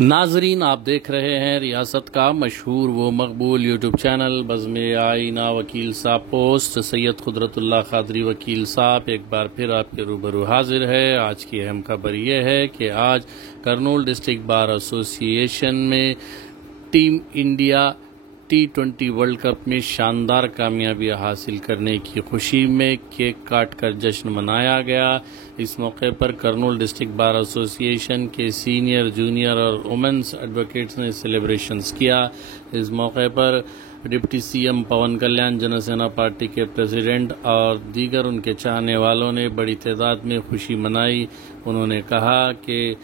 नाजरीन, आप देख रहे हैं रियासत का मशहूर व मकबूल यूट्यूब चैनल बज़्म आईना वकील साहब पोस्ट। सैयद कुदरतुल्लाह कादरी वकील साहब एक बार फिर आपके रूबरू हाजिर है। आज की अहम खबर यह है कि आज करनूल डिस्ट्रिक्ट बार एसोसिएशन में team India T20 world cup में शानदार कामयाबी हासिल करने की खुशी में केक काट कर जश्न मनाया गया। इस मौके पर करनूल डिस्ट्रिक्ट बार एसोसिएशन के सीनियर, जूनियर और वुमेन्स एडवोकेट्स ने सेलिब्रेशंस किया। इस मौके पर डिप्टी सीएम पवन कल्याण, जनसेना पार्टी के प्रेसिडेंट और दीगर उनके चाहने वालों ने बड़ी तादाद में खुशी मनाई। उन्होंने कहा कि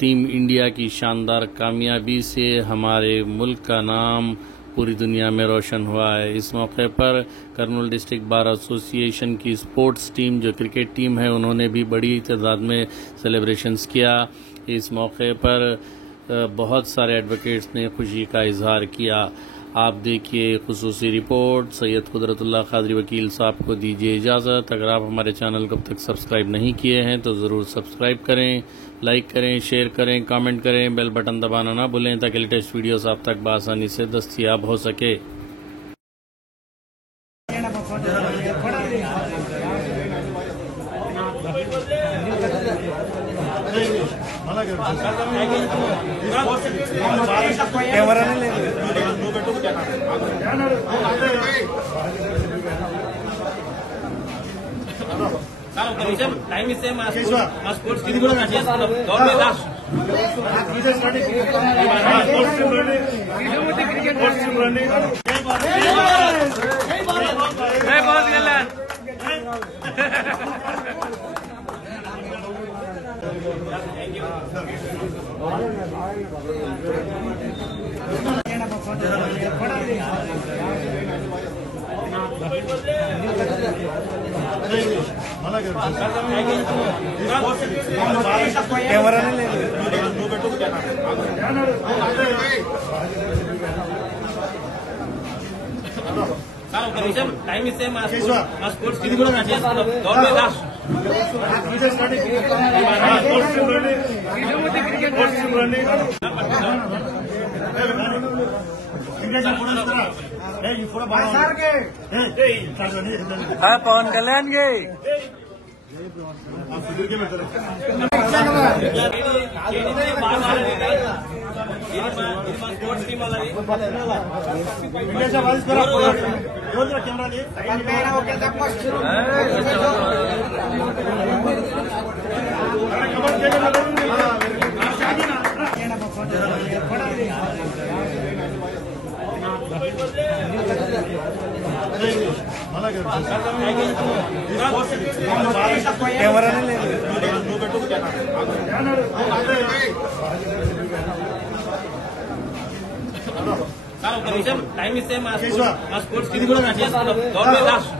टीम इंडिया की शानदार कामयाबी से हमारे मुल्क का नाम पूरी दुनिया में रोशन हुआ है। इस मौके पर करनूल डिस्ट्रिक्ट बार एसोसिएशन की स्पोर्ट्स टीम, जो क्रिकेट टीम है, उन्होंने भी बड़ी तादाद में सेलिब्रेशंस किया। इस मौके पर बहुत सारे एडवोकेट्स ने खुशी का इजहार किया। आप देखिए खुसूसी रिपोर्ट। सैयद कुदरतुल्लाह कादरी वकील साहब को दीजिए इजाज़त। अगर आप हमारे चैनल को अब तक सब्सक्राइब नहीं किए हैं तो ज़रूर सब्सक्राइब करें, लाइक करें, शेयर करें, कमेंट करें, बेल बटन दबाना ना भूलें ताकि लेटेस्ट वीडियोस आप तक बआसानी से दस्तयाब हो सके। टाइम इसे स्पोर्ट्स टीम కూడా కట్ చేసుకున్నాం గవర్నమెంట్ లాస్ట్ జై పవన్ కళ్యాణ్ टाइम इसे स्पोर्ट्स टीम కూడా కట్ చేసుకున్నాం గవర్నమెంట్ లాస్ట్ पवन कल्याण के स्पोर्ट्स टीम टाइम इसे स्पोर्ट्स टीम కూడా కట్ చేసుకున్నాం గవర్నమెంట్ లాస్ట్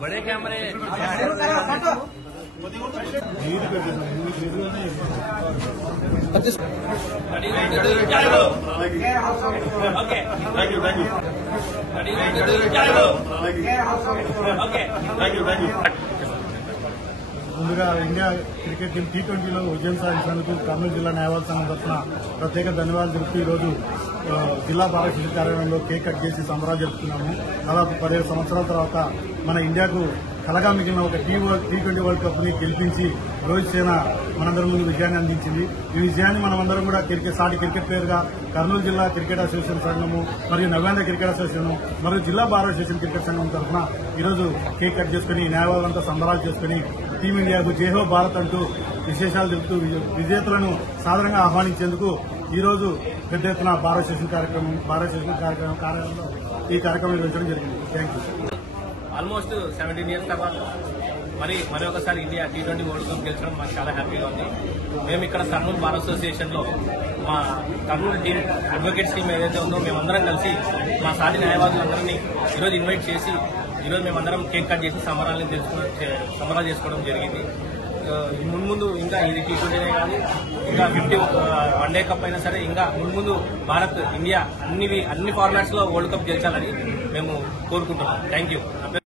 बड़े कैमरे ముందుగా ఇండియా క్రికెట్ టీం T20లో విజయం సాధించినందుకు కర్నూలు జిల్లా న్యాయవాద సంఘం తరఫున ప్రత్యేక ధన్యవాదాలు తెలుపుతూ ఈరోజు జిల్లా బార్ అసోసియేషన్ కార్యాలయంలో కేక్ కట్ చేసి సంబరాలు జరుపుతున్నాము. దాదాపు 15 సంవత్సరాల తర్వాత మన ఇండియాకు కలగా మిగిలిన ఒక T20 వరల్డ్ కప్ ని గెలిపించి రోహిత్ సేన మనందరి ముందు విజయాన్ని అందించింది. ఈ విజయాన్ని మనమందరం కూడా సాటి క్రికెట్ ప్లేయర్ గా కర్నూలు జిల్లా క్రికెట్ అసోసియేషన్ సంఘము మరియు నవ్యాంధ్ర క్రికెట్ అసోసియేషన్ మరియు జిల్లా బార్ అసోసియేషన్ క్రికెట్ సంఘం తరఫున ఈరోజు కేక్ కట్ చేసుకుని న్యాయవాదులంతా సంబరాలు చేసుకుని టీమిండియాకు జై హో భారత్ అంటూ విశేషాలు తెలుపుతూ విజేతలను సాధారణంగా ఆహ్వానించేందుకు ఈ రోజు పెద్ద ఎత్తున బార్ అసోసియేషన్ కార్యాలయంలో ఈ కార్యక్రమం నిర్వహించడం జరిగింది. Thank you. ఆల్మోస్ట్ 17 ఇయర్స్ తర్వాత మరి ఒకసారి ఇండియా T20 వరల్డ్ కప్ గెలిచడం మాకు చాలా హ్యాపీగా ఉంది. మేము ఇక్కడ కర్నూలు బార్ అసోసియేషన్ లో మా కర్నూలు అడ్వకేట్స్ టీం ఏదైతే ఉందో మేమందరం కలిసి మా సాటి న్యాయవాదులందరినీ ఈరోజు ఇన్వైట్ చేసి ఈరోజు మేమందరం కేక్ కట్ చేసి సంబరాలు చేసుకోవడం జరిగింది. మున్ముందు ఇంకా ఇది T20 కాదు, ఇంకా 50 వన్డే కప్ అయినా సరే ఇంకా మున్ముందు భారత్, ఇండియా అన్ని ఫార్మాట్స్ లో వరల్డ్ కప్ గెలిచాలని మేము కోరుకుంటున్నాం. Thank you.